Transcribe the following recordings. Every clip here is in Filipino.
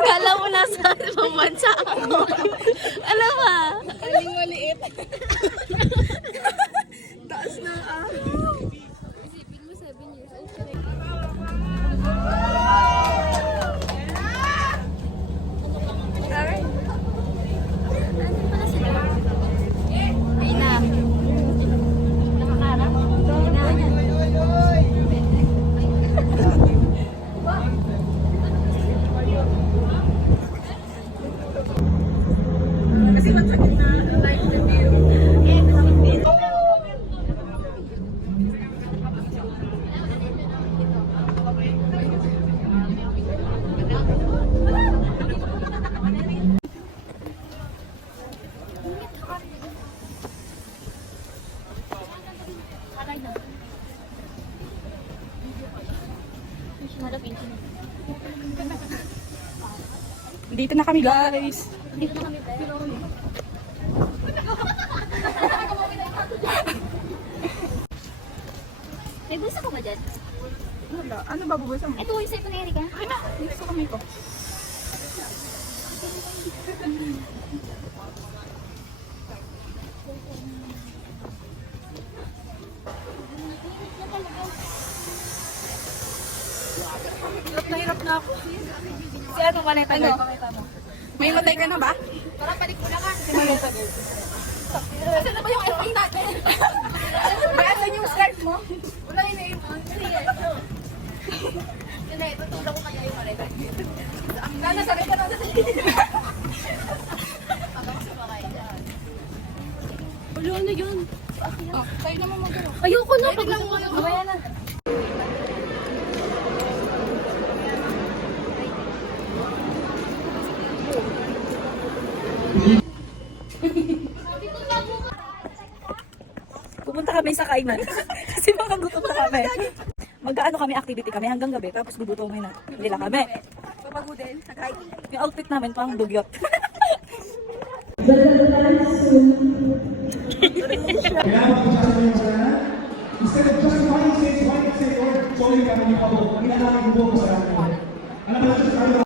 Kala mo nasa ibang bansa ako. Alam ba? Aling maliit. Taas na Isipin mo 7 years old. Ano pala sila? Ay na. Nakakarap? kasi masakit na like the view. Dito na kami guys. Dito na kami tayo. May bulsa ko ba dyan? Wala. Ano ba bubusan mo? Ito yung sa'yo ni Erika. Ay na, gusto kami ko. Hirap na ako. Si ano ba na ito? Ano? May matay ka na ba? Parang balik mo na ka. Kasi na ba yung iPhone natin? May asan yung scarf mo? Wala yung name on. Hindi, tutulong ko kaya yung Erika. Nana, sakit ka na. Wala na yun. Oh, tayo naman magano. Ayoko na. Pag gusto ko yung mamaya na. Pupunta kami sa Kaiman. Kasi mga gutom na kami. Mag-ano kami, activity kami hanggang gabi. Tapos gugutomin na nila kami. Papagudin, nag-hike. Yung outfit namin pang dugyot. Instead of justifying things, why not say, Lord, sorry kami ni Pablo, hinahanap mo ko sa akin. Alam mo, just kami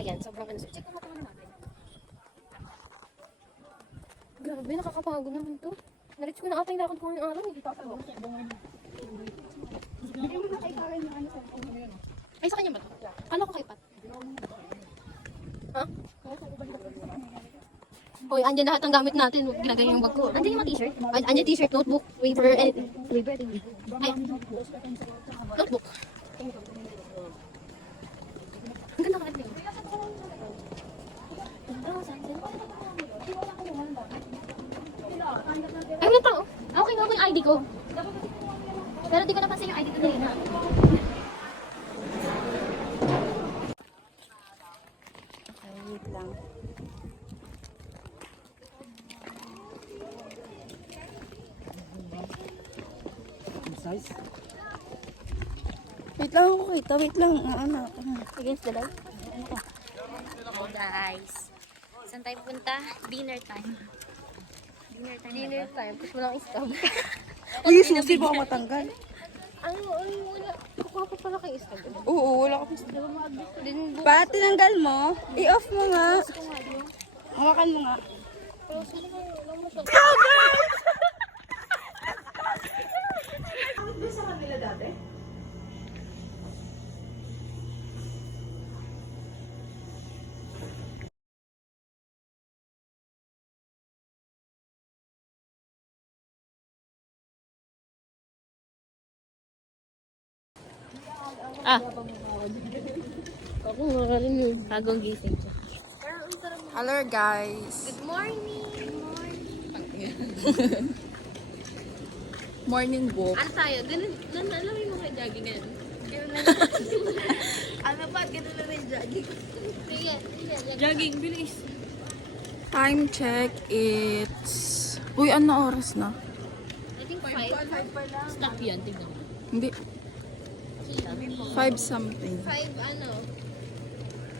Ayan, sobrang ano. Check mo natin natin. Grabe, nakakapagod naman to. Narits ko na ata yung lakad ko ngayong araw. Hindi pa ako. Ay, sa kanya ba to? Kala ko kay Pat. Ha? Hoy, andyan lahat ng gamit natin. Ginagaya yung bag ko. Andyan yung mga t-shirt. Andyan t-shirt, notebook, waiver, anything. Ay, notebook. Ang ganda ka rin. Ay, wala tao. Okay na ako yung ID ko. Pero di ko napansin yung ID ko na yun. Okay, wait lang. Wait lang ako kita, wait lang. Ano? Against the light. Hello guys. Saan tayo punta? Dinner time. Dinner time. Push mo lang istab. Uy, susi ba ako matanggal? Ay, wala. Kukuha pa pala kayo istab. Oo, wala ka pa. Tinanggal mo? I-off mo nga. Hawakan mo nga. Ah. Ako nga rin yun. Bagong gising siya. Hello guys. Good morning! Morning walk. Ano tayo? Ganun, alam mo yung mga jogging ganun. Ganun lang. Ano ba? Ganun lang yung jogging. Sige, jogging, bilis. Time check, it's... Uy, ano oras na? I think 5 pa lang. Stop yan, tignan mo. Hindi. 5 something. 5 ano?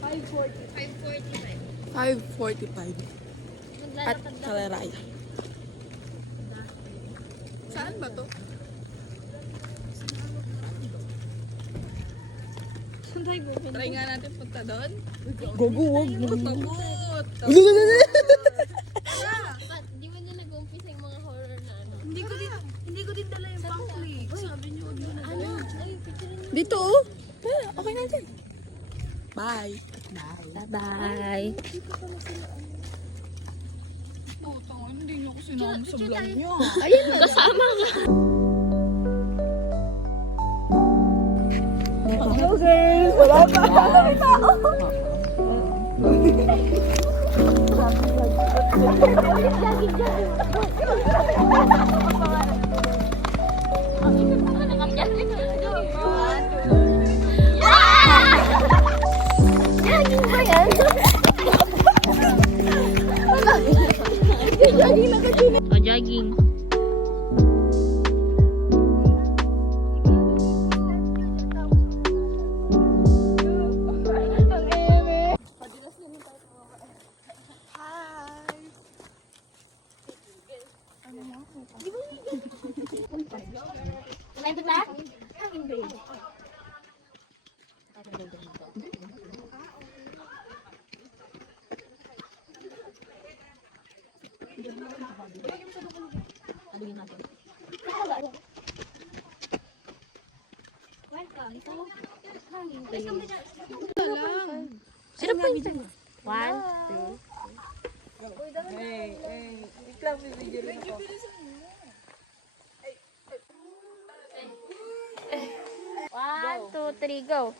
5:45. 5:45. At Maglalakad lang. Kalaraya. Saan ba to? Saan tayo pupunta? Try nga natin punta doon. Gogo, wag mo. Takot. Pat, di ba na nag-umpisa yung mga horror na ano? Hindi ko din dala yung pang-click. Sabi niyo, wag mo na. Ano? Ay, picture na. Dito oh. Okay na dyan. Bye. Bye-bye. Hindi niyo ako sinama sa vlog niyo. Ayun, kasama ka. Hello guys! Wala pa! Wala pa! Jogging ba yan? O, jogging. Kumain ba? Sino po yun? 1, 2, 3, go.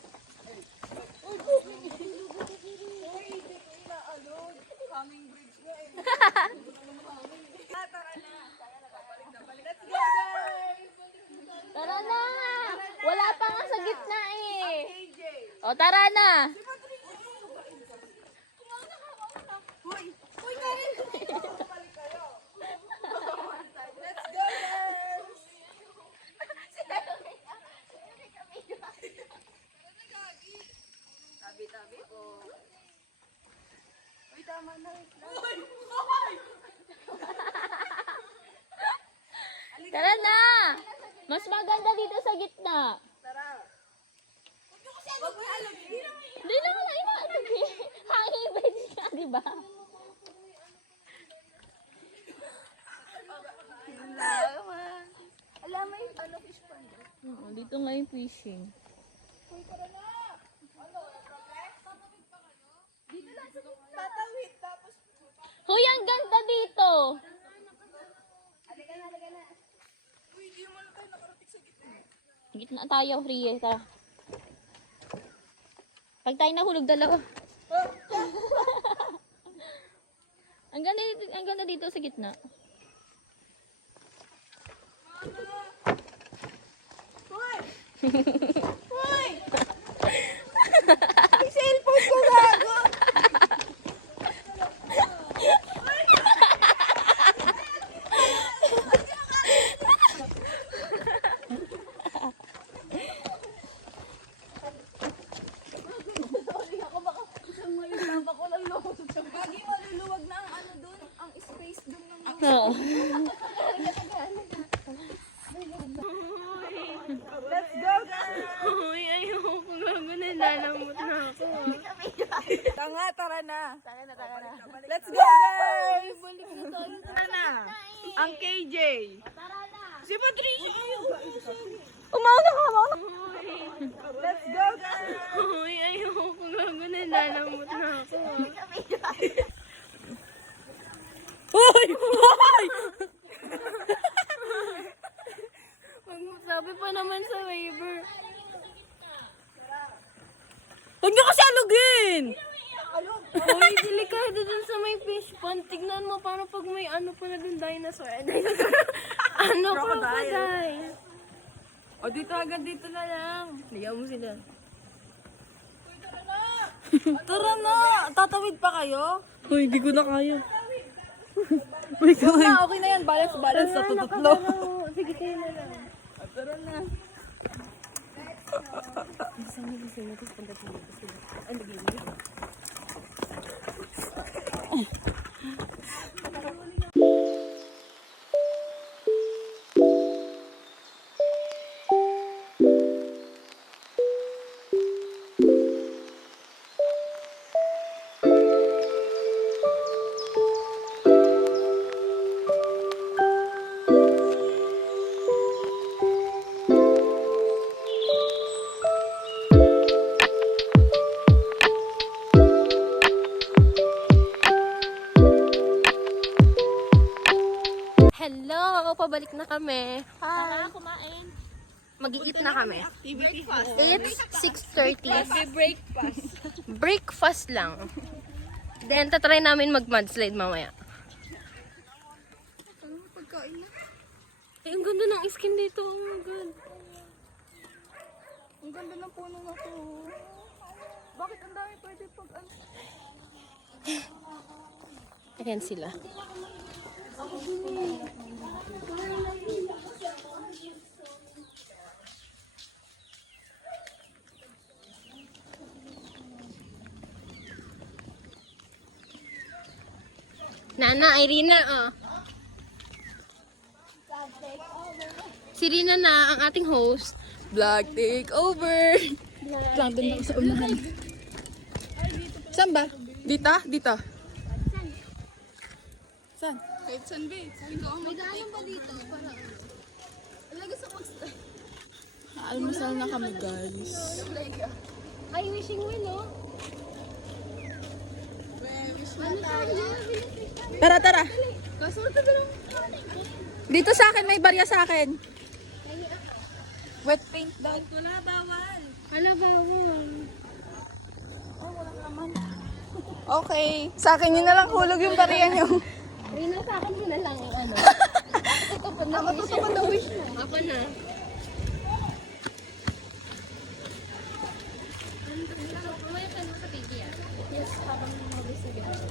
Tara na! Wala pa nga sa gitna eh. O, tara na! Tara na! Mas maganda dito sa gitna. Hindi naman na iwalagi. Hangin bridge ka, di ba? Alam mo yung fish pond. Dito nga yung fishing. Hoy, ang ganda dito! Gitna tayo, Rie. Tara. Pag tayo nahulog dalawa. Ang ganda dito sa gitna. Cellphone ko gago! Lagi maluluwag na ang ano dun, ang space dun ng Oo. Let's go, guys! Uy, ayoko. Gago na, lalamot na ako. Tanga, tara na. Let's go, guys! Tara na. Ang KJ. Si Patricia, ayaw. Umauna ka, umauna. Let's go, guys! Uy, ayoko. Gago na, lalamot na ako. Hoy! Hoy! Sabi pa naman sa waiver. Huwag niyo kasi alugin! Uy, delikado dun sa may fish pond. Tignan mo paano pag may ano pa na dun dinosaur. Dinosaur. Ano crocodile. O, dito agad, dito na lang. Liyaw mo sila. Tara na! Tatawid pa kayo? Uy, di ko na kaya. Okay na yan. Balance sa tututlo. Sige, kayo na lang. Tara na. Hello! Pabalik na kami. Hi! Kumain. Mag-i-eat na kami. It's 6:30. Breakfast. Breakfast lang. Then, tatry namin mag-mudslide mamaya. Pagkain na. Eh, ang ganda ng skin dito. Oh my God. Ang ganda ng puno na to. Bakit ang dami pwede pag ano? Ayan sila. Nana, Irina, oh. Si Rina na ang ating host. Vlog takeover. Lang doon ako sa unahan. Saan ba? Dito? Dito. Saan? Kahit saan ba? May daanan ba dito? Para... Gusto ko almusal na kami, guys. Ay, wishing well, oh. Tara, tara. Dito sa akin, may barya sa akin. Wet paint daw. Wala, bawal. Hala, bawal. Okay. Sa akin yun na lang hulog yung barya nyo. Rina, sa akin mo na lang yung ano. Tutupad na wish. Tutupad na wish mo. Ako na. Mamaya ka na sa baby, ah. Yes, habang mabis na gano'n.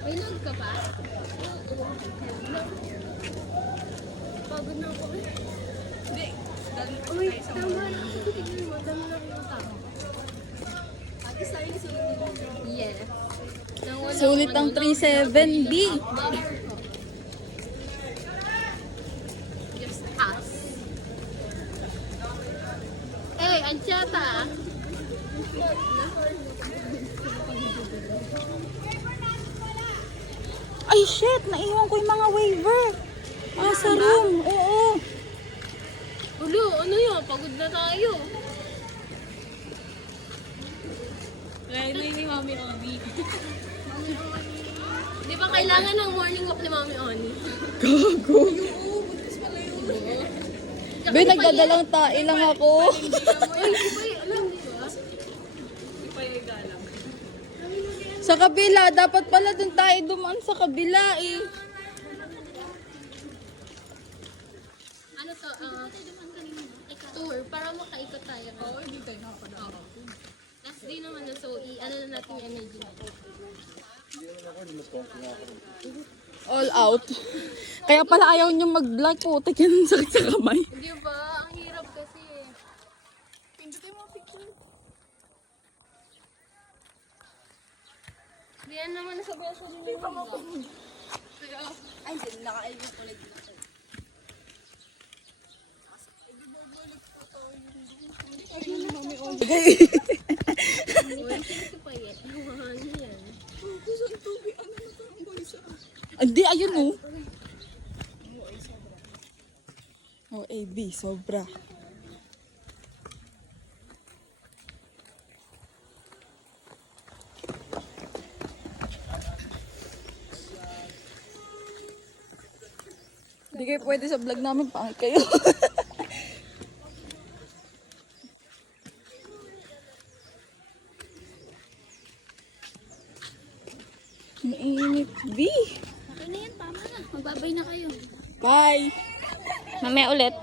May load ka pa? Pagod na ako eh. Hindi. Uy, tama na. Tignan mo, dami na yung tao. Ate, sayang sulit nila. Yeah. Nang walang Sulit ang ano, 37B. Just us. Hey, Anchata! Ay, shit! Naiwan ko yung mga waiver. Ah, sa room. Oo. Ulo, ano yun? Pagod na tayo. Kaya ni Mami Obi. Di ba kailangan ng morning walk ni Mami Oni? Gago. Be, nagdadalang tae lang ako. Sa kabila, dapat pala dun tayo dumaan sa kabila eh. Ano to? Tour. Para makaikot tayo. Oo, hindi tayo nakapadaan. Last day naman na, so ano na natin yung energy natin. All out. Kaya pala ayaw nyo mag-vlog po. Tigyan ang sakit sa kamay. Di ba? Ang hirap kasi. Pindutin mo picture. Diyan naman sa beso niyo. Ay, hindi. Naka-ayun ulit na ako. Sino si Payet? Ano yan? Hindi, ayun oh. Oh, AB, sobra. Hindi kayo pwede sa vlog namin, pangit kayo. Mainit, B. Okay na yan, tama na. Magbabay na kayo. Bye. Mamaya ulit.